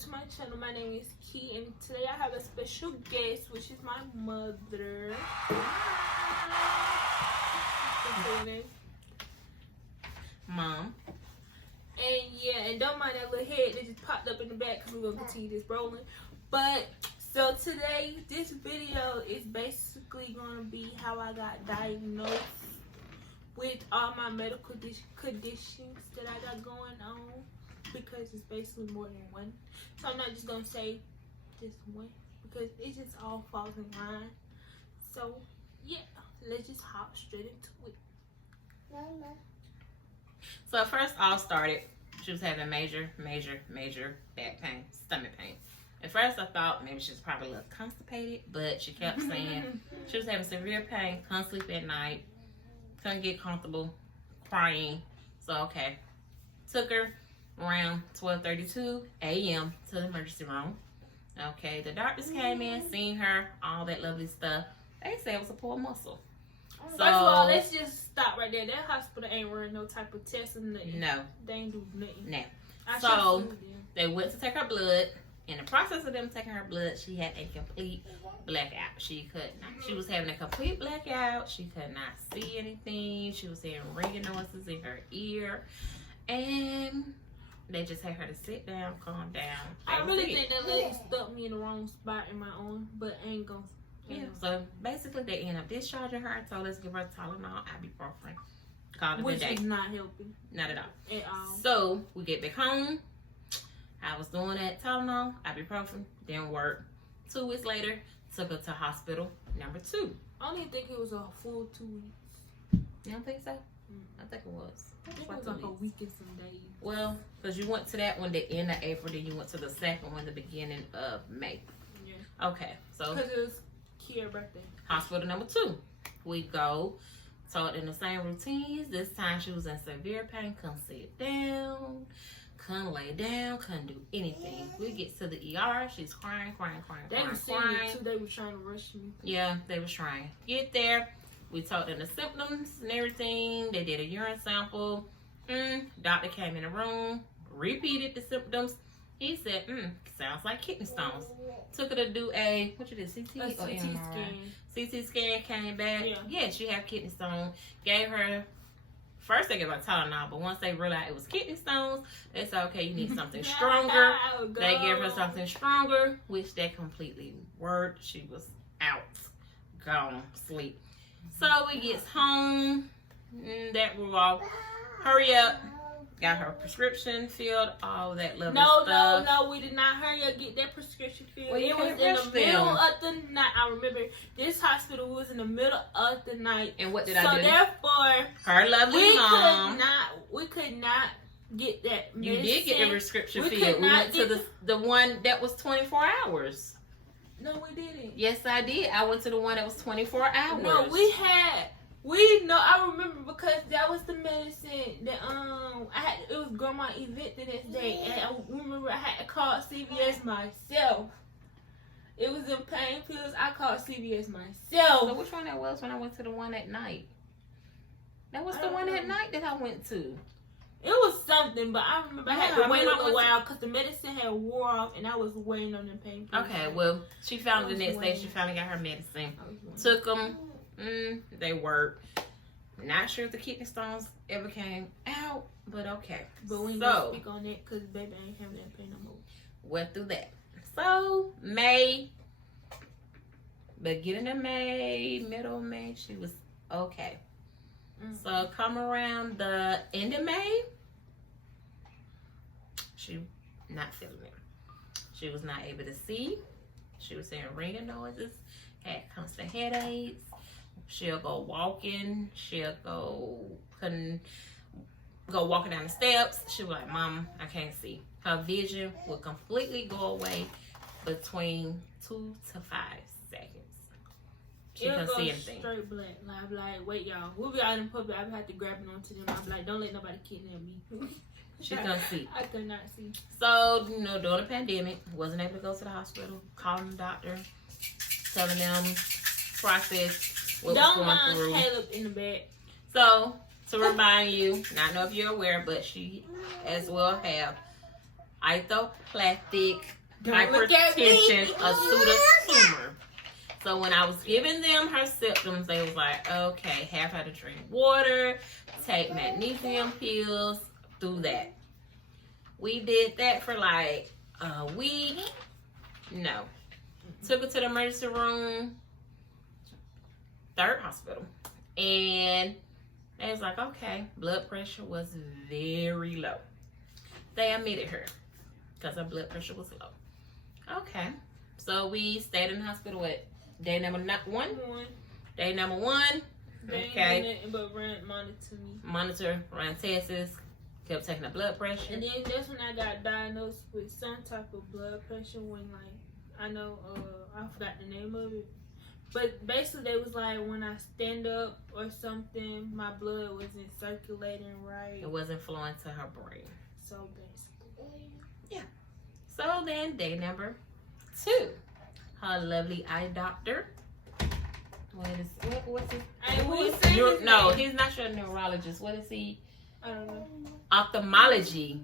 to my channel. My name is Key, and today I have a special guest, which is my mother. Mom. And yeah, and don't mind that little head that just popped up in the back because we're going to continue this rolling. But, so today, this video is basically going to be how I got diagnosed with all my medical conditions that I got going on, because it's basically more than one. So I'm not just going to say just one, because it just all falls in line. So, yeah, let's just hop straight into it. So first all started, she was having major back pain, stomach pain. At first I thought maybe she was probably a little constipated, but she kept saying she was having severe pain, couldn't sleep at night, couldn't get comfortable, crying. So okay, took her around 12:32 a.m. to the emergency room. Okay, the doctors came in, seen her, all that lovely stuff. They said it was a pulled muscle. So, first of all, let's just stop right there. That hospital ain't running no type of test or nothing. No. They ain't do nothing. No. So, they went to take her blood. In the process of them taking her blood, she had a complete blackout. She could not. She was having a complete blackout. She could not see anything. She was hearing ringing noises in her ear. And they just had her to sit down, calm down. I really think that lady stuck me in the wrong spot in my arm, but I ain't gonna. Yeah, so basically they end up discharging her. Told us to give her Tylenol, ibuprofen. Called it a day. Which is not helping. Not at all. At all. So we get back home. I was doing that Tylenol, ibuprofen, didn't work. 2 weeks later, took her to hospital number 2. I don't even think it was a full 2 weeks. You don't think so? I think it was. I think it was like a week and some days. Well, because you went to that one the end of April, then you went to the second one the beginning of May. Yeah. Okay, so. Because it was Kia's birthday. Hospital number 2. We go. Told in the same routines. This time she was in severe pain. Couldn't sit down. Couldn't lay down. Couldn't do anything. We get to the ER. She's crying. They were seeing it too. They were trying to rush me. Yeah, they were trying. Get there. We told them the symptoms and everything. They did a urine sample. Doctor came in the room. Repeated the symptoms. He said, sounds like kidney stones. Took her to do a, what you did, CT or CT MRI? scan. CT scan, came back. Yeah, she had kidney stones. Gave her, first they gave her Tylenol, but once they realized it was kidney stones, they said, okay, you need something stronger. They gave her something stronger, which that completely worked. She was out, gone, sleep. So we gets home, that will all, hurry up. Got her prescription filled, all that lovely stuff. No, we did not hurry up get that prescription filled. Well, it was in the middle of the night. I remember this hospital was in the middle of the night. And what did I do? So therefore, her lovely mom. We could not get that medicine. You did get the prescription filled. We went to the one that was 24 hours. No, we didn't. Yes, I did. I went to the one that was 24 hours. No, I remember because that was the medicine that it was grandma event the next day, and I remember I had to call CVS myself. It was in pain pills. I called CVS myself. So which one that was when I went to the one at night? That was the one at night that I went to. It was something, but I remember I had to wait a little while because the medicine had wore off, and I was waiting on them pain pills. Okay, well, she found the next day. She finally got her medicine. Took them. They worked. Not sure if the kidney stones ever came out, but okay. But we ain't gonna speak on that because baby ain't having that pain no more. Went through that. So May, beginning of May, middle of May, she was okay. So come around the end of May, she not feeling it. She was not able to see. She was hearing ringing noises, had constant headaches. She'll go walking. Couldn't go walking down the steps. She was like, Mom, I can't see. Her vision would completely go away between 2 to 5 seconds. She couldn't see anything. Straight black. Like, wait, y'all. We'll be out in public. I have to grab it onto them. I'm like, don't let nobody kidnap me. She couldn't see. I could not see. So, during the pandemic, wasn't able to go to the hospital. Calling the doctor, telling them process. Don't mind Caleb in the back. So, to remind you, not know if you're aware, but she as well have idiopathic Don't look at me. hypertension, a pseudotumor. So when I was giving them her symptoms, they was like, okay, have her to drink water, take magnesium pills, do that. We did that for like a week. No. Took her to the emergency room, 3rd hospital. And they was like, okay, blood pressure was very low. They admitted her because her blood pressure was low. Okay. So we stayed in the hospital at day number 1. Day number 1. Okay. But monitor me. Monitor, run tests, kept taking the blood pressure. And then that's when I got diagnosed with some type of blood pressure when, like, I know, I forgot the name of it. But basically, they was like, when I stand up or something, my blood wasn't circulating right. It wasn't flowing to her brain. So basically. Yeah. So then, day number 2. Her lovely eye doctor. What's his? No, he's not your neurologist. What is he? I don't know. Ophthalmology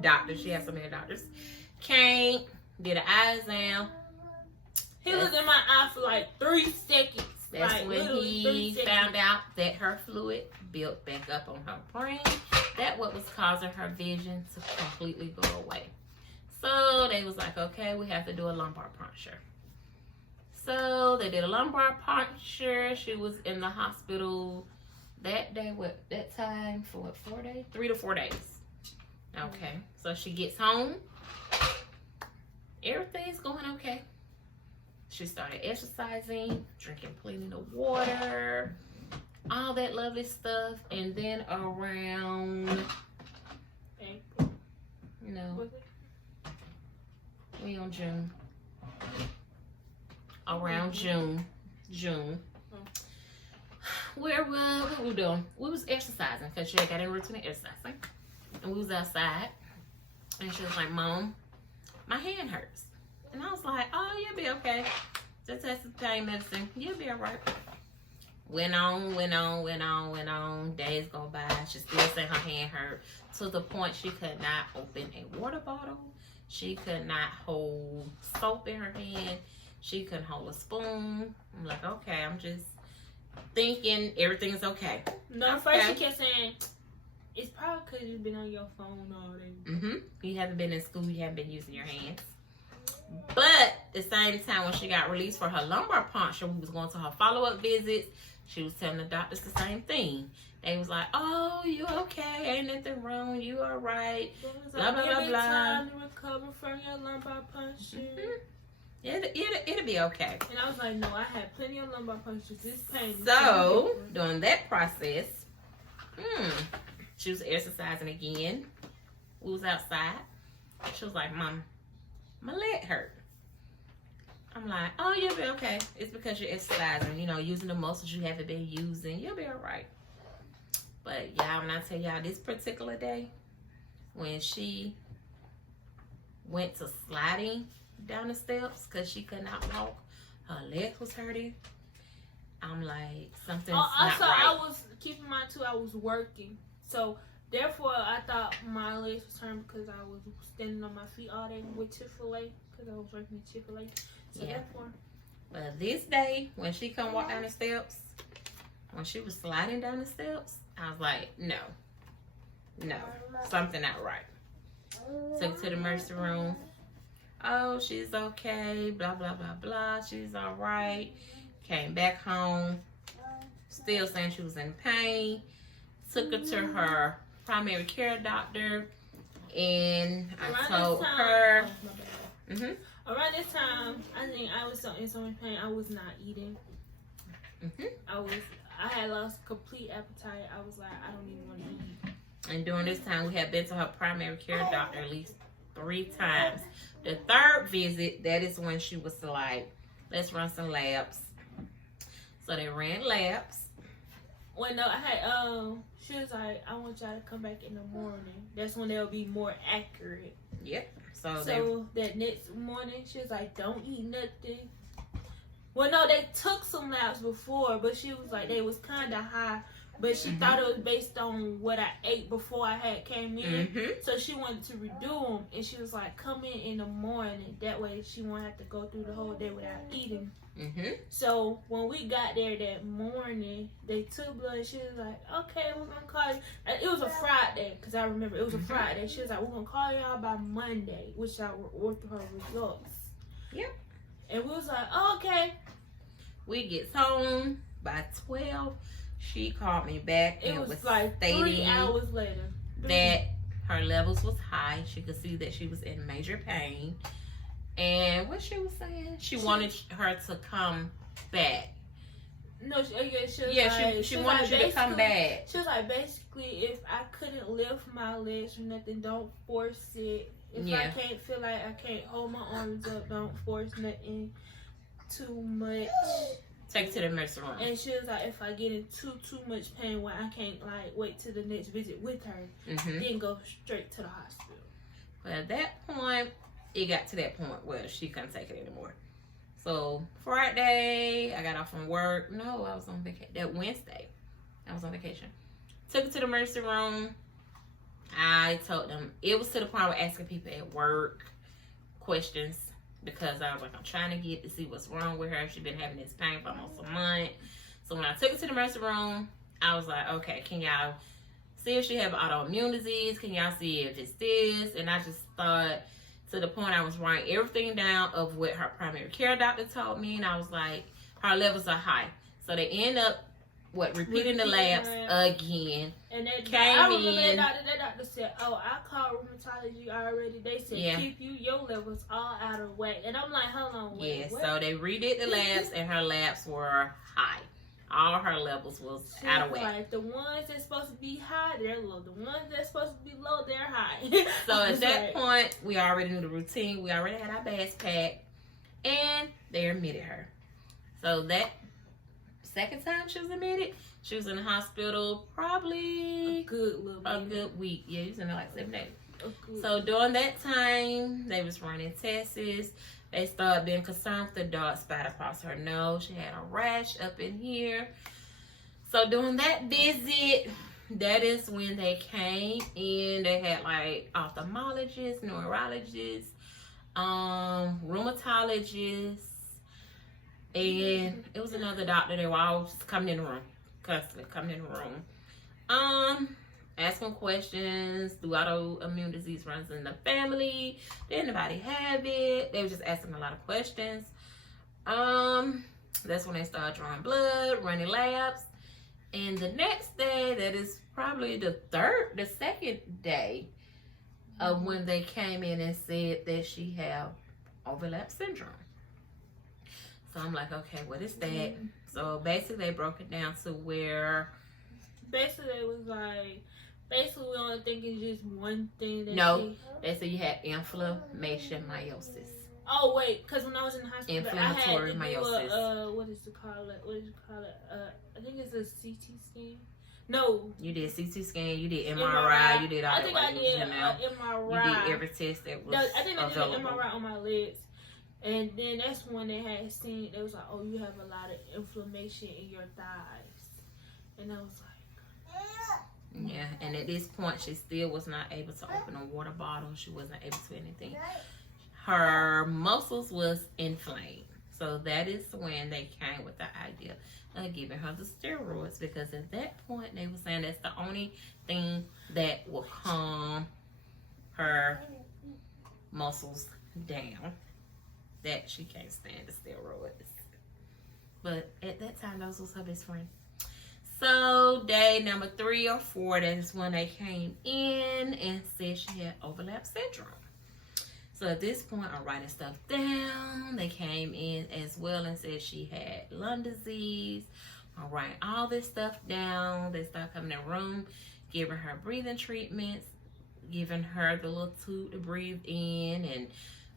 doctor. She has so many doctors. Came, did an eye exam. He looked in my eye for like 3 seconds. That's like, when he found out that her fluid built back up on her brain. That what was causing her vision to completely go away. So they was like, okay, we have to do a lumbar puncture. So they did a lumbar puncture. She was in the hospital that day, that time for 4 days? 3 to 4 days. Okay. So she gets home. Everything's going okay. She started exercising, drinking plenty of water, all that lovely stuff. And then around, we on June. Around June. What we doing? We was exercising because she had got in routine exercising. And we was outside. And she was like, Mom, my hand hurts. And I was like, oh, you'll be okay. Just take some pain medicine. You'll be all right. Went on. Days go by. She still saying her hand hurt. To the point she could not open a water bottle. She could not hold soap in her hand. She couldn't hold a spoon. I'm like, okay, I'm just thinking everything's okay. No, first she kept saying, it's probably because you've been on your phone all day. You haven't been in school. You haven't been using your hands. But at the same time, when she got released for her lumbar puncture, we was going to her follow-up visits. She was telling the doctors the same thing. They was like, oh, you okay? Ain't nothing wrong. You all right. Blah, blah, blah, blah. Time to recover from your lumbar puncture. It'll be okay. And I was like, no, I had plenty of lumbar punctures. This pain is so, during that process, she was exercising again. We was outside. She was like, Mom, my leg hurt. I'm like, oh, you'll be okay. It's because you're exercising, using the muscles you haven't been using. You'll be all right. But y'all, when I tell y'all this particular day, when she went to sliding down the steps because she could not walk, her leg was hurting. I'm like, something's not right. I was keeping in mind too. I was working, so therefore I thought my legs was hurting because I was standing on my feet all day with Chick-fil-A because I was working at Chick-fil-A. So therefore. But this day, when she come walk down the steps, when she was sliding down the steps, I was like, no, something not right. Took her to the emergency room. Oh, she's okay, blah, blah, blah, blah. She's all right. Came back home, still saying she was in pain. Took her to her primary care doctor, and I told her. Around this time, I think I was in so much pain. I was not eating. I had lost complete appetite. I was like, I don't even want to eat. And during this time, we had been to her primary care doctor at least 3 times. The 3rd visit, that is when she was like, let's run some labs. So they ran labs. Well, no, I had, she was like, I want y'all to come back in the morning. That's when they'll be more accurate. Yep. So that next morning, she was like, don't eat nothing. Well, no, they took some labs before, but she was like, they was kind of high but she thought it was based on what I ate before I had came in. So she wanted to redo them, and she was like, come in the morning. That way she won't have to go through the whole day without eating. So when we got there that morning, they took blood. She was like, okay, we're going to call you. It was a Friday, because I remember it was a Friday. She was like, we're going to call y'all by Monday, which I worked with her results. Yep. And we was like, oh, okay. We get home by 12. She called me back. It and was like 3 hours later. That her levels was high. She could see that she was in major pain. And what she was saying, she wanted her to come back. No, she she wanted you to come back. She was like, basically, if I couldn't lift my legs or nothing, don't force it. If I can't feel like I can't hold my arms up, don't force nothing too much. Take it to the emergency room. And she was like, if I get in too much pain where I can't like wait till the next visit with her, then go straight to the hospital. But at that point, it got to that point where she couldn't take it anymore. So Friday, I got off from work. No, I was on vacation. That Wednesday, I was on vacation. Took it to the emergency room. I told them, it was to the point where asking people at work questions, because I was like, I'm trying to get to see what's wrong with her. She's been having this pain for almost a month. So when I took it to the emergency room, I was like, okay, can y'all see if she have autoimmune disease? Can y'all see if it's this? And I just thought, to the point I was writing everything down of what her primary care doctor told me. And I was like, her levels are high. So they end up, repeating the labs again. And I remember that doctor said, oh, I called rheumatology already. They said, keep your levels all out of whack. And I'm like, hold on, wait, what? So they redid the labs, and her labs were high. All her levels was out of whack. Like, the ones that's supposed to be high, they're low. The ones that's supposed to be low, they're high. So at that point, we already knew the routine. We already had our bags packed, and they admitted her. So that second time she was admitted, she was in the hospital probably a good week. Yeah, she was in there like 7 days. So during that time, they was running tests. They started being concerned with the dark spot across her nose. She had a rash up in here. So during that visit, that is when they came in. They had like ophthalmologists, neurologists, rheumatologists, and it was another doctor. They were all just coming in the room, constantly coming in the room. Asking questions. Do autoimmune disease runs in the family? Did anybody have it? They were just asking a lot of questions. That's when they started drawing blood, running labs. And the next day, that is probably the second day of when they came in and said that she had overlap syndrome. So I'm like, okay, what is that? So basically they broke it down to where basically it was like, basically we only think it's just one thing that they said you had inflammation myositis. Oh wait, because when I was in the hospital, inflammatory I had to myositis. do what is it called? I think it's a CT scan. No, you did CT scan, you did MRI, you did all that. I think I did MRI. You did every test that was I think I did an MRI on my legs. And then that's when they had seen, they was like, oh, you have a lot of inflammation in your thighs. And I was like, yeah. And at this point, she still was not able to open a water bottle. She wasn't able to do anything. Her muscles was inflamed. So that is when they came with the idea of giving her the steroids. Because at that point, they were saying that's the only thing that will calm her muscles down. That she can't stand the steroids. But at that time, those was her best friend. So day number 3 or 4, that is when they came in and said she had overlap syndrome. So at this point, I'm writing stuff down. They came in as well and said she had lung disease. I'm writing all this stuff down. They started coming in the room, giving her breathing treatments, giving her the little tube to breathe in, and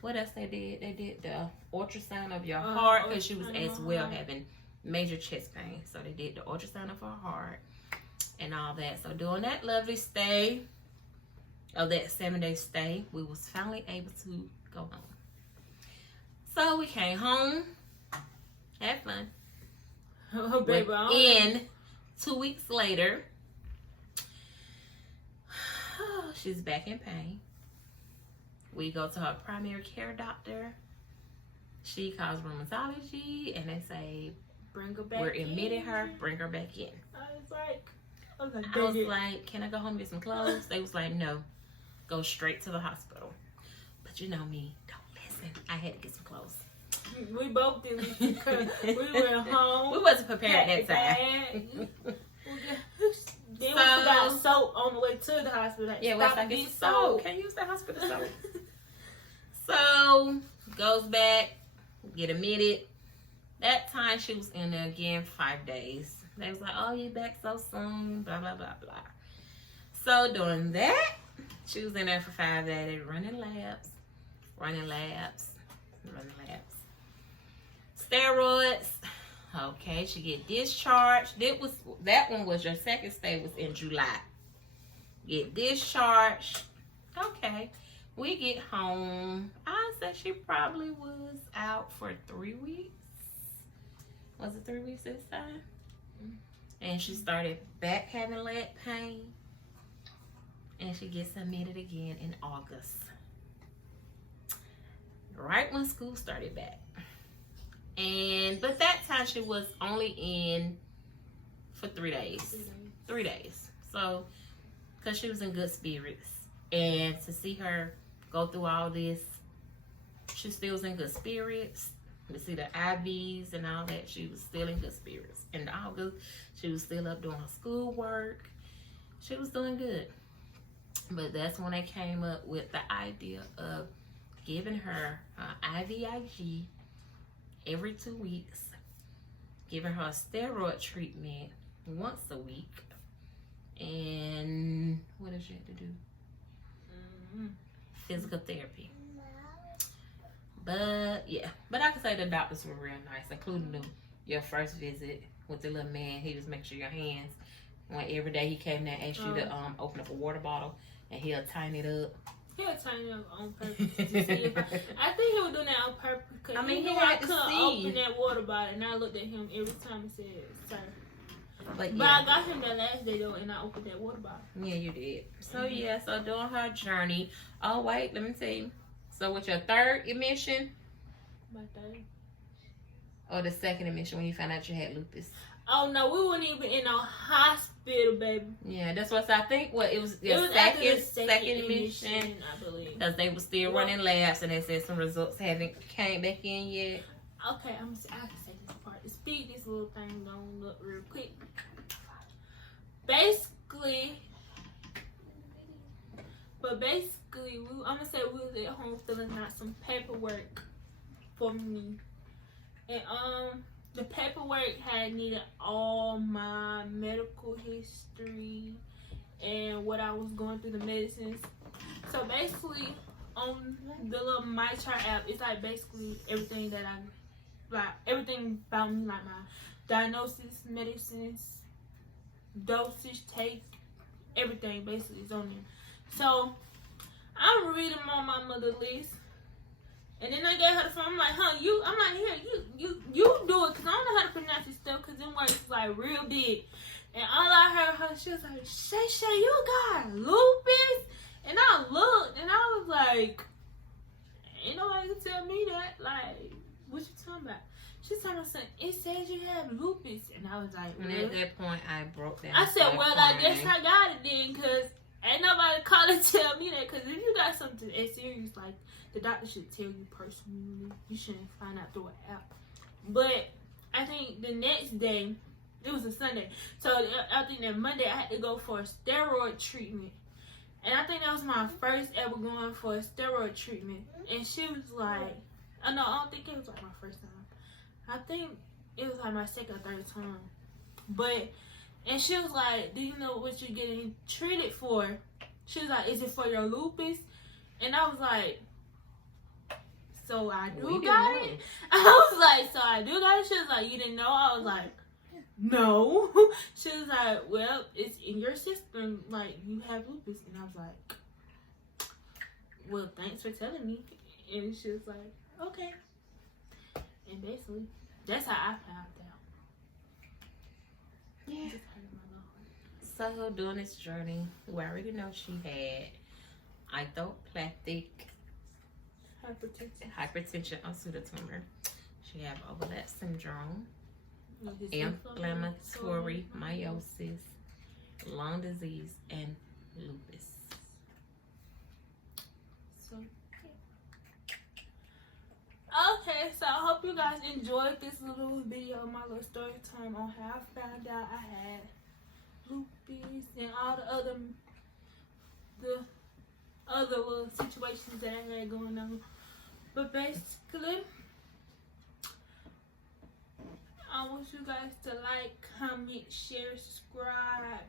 what else they did? They did the ultrasound of your heart, because she was as well having major chest pain. So they did the ultrasound of her heart and all that. So during that lovely stay, of that 7-day stay, we was finally able to go home. So we came home, had fun. Oh, baby, went in 2 weeks later, she's back in pain. We go to her primary care doctor. She calls rheumatology, and they say, bring her back. We're admitting her. Bring her back in. I was like, can I go home and get some clothes? They was like, no, go straight to the hospital. But you know me, don't listen. I had to get some clothes. We both did because we went home. We wasn't prepared that time. Then we got soap on the way to the hospital. Yeah, we was like, it's soap. Can't use the hospital soap. So, goes back, get admitted. That time she was in there again 5 days. They was like, oh, you back so soon, blah, blah, blah, blah. So, doing that, she was in there for 5 days, running labs. Steroids. Okay, she get discharged. That one was your second stay was in July. Get discharged. Okay. We get home. I said she probably was out for 3 weeks. Was it 3 weeks this time? And she started back having leg pain. And she gets admitted again in August. Right when school started back. But that time she was only in for 3 days. 3 days. So, because she was in good spirits. And to see her go through all this, she still was in good spirits. To see the IVs and all that, she was still in good spirits. In August, she was still up doing her schoolwork. She was doing good. But that's when they came up with the idea of giving her IVIG every 2 weeks, giving her a steroid treatment once a week, and what did she have to do? Physical therapy. But yeah, but I can say the doctors were real nice, including your first visit with the little man. He just make sure your hands, when every day he came there and asked you to open up a water bottle, and he'll tighten it up. He'll tighten it up on purpose to see if I think he was doing that on purpose because I mean, he had I to couldn't see. open that water bottle, and I looked at him every time he said, "Sir." But yeah. I got him that last day though, and I opened that water bottle. Yeah, you did. So yeah, so during her journey. Oh wait, let me tell you. So with your third admission, my third, or the second admission when you found out you had lupus? Oh no, we weren't even in no hospital, baby. Yeah, that's what I think. What it was your second admission, I believe, because they were still running labs and they said some results haven't came back in yet. Okay, I can say this part. To speed this little thing on up real quick. Basically, I'm gonna say we was at home filling out some paperwork for me, and the paperwork had needed all my medical history and what I was going through, the medicines. So basically, on the little MyChart app, it's like basically everything that everything about me, like my diagnosis, medicines, dosage, take, everything basically is on there. So I'm reading on my mother list, and then I gave her the phone. I'm like, I'm like, here, you do it, cause I don't know how to pronounce this stuff, cause them words is like real big. And all I heard her, she was like, Shay, you got lupus? And I looked, and I was like, ain't nobody can tell me that. Like, what you talking about? She's talking about something. It says you have lupus, and I was like, and at that point, I broke down. I said, well, I guess I got it then, cause ain't nobody call and tell me that. Cause if you got something as serious, like, the doctor should tell you personally. You shouldn't find out through an app. But I think the next day, it was a Sunday, so I think that Monday I had to go for a steroid treatment. And I think that was my first ever going for a steroid treatment. And she was like, I don't think it was like my first time. I think it was like my second or third time. And she was like, do you know what you're getting treated for? She was like, is it for your lupus? And I was like, so I do got it? I was like, so I do got it? She was like, you didn't know? I was like, no. She was like, well, it's in your system. Like, you have lupus. And I was like, well, thanks for telling me. And she was like, okay. And basically, that's how I found Yeah. So during this journey, we already know she had idiopathic hypertension on pseudotumor. She have overlap syndrome, inflammatory myositis, lung disease, and lupus. So, okay, so I hope you guys enjoyed this little video of my little story time on how I found out I had lupus and all the other little situations that I had going on. But basically, I want you guys to like, comment, share, subscribe.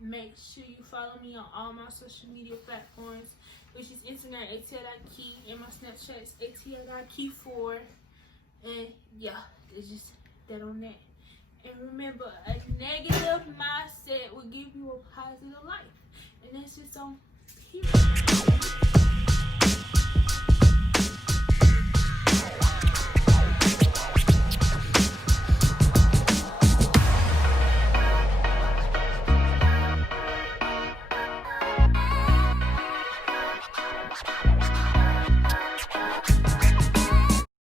Make sure you follow me on all my social media platforms, which is Instagram ATL.Key, and my Snapchat is ATL.Key4. And yeah, it's just that on that. And remember, a negative mindset will give you a positive life. And that's just on period.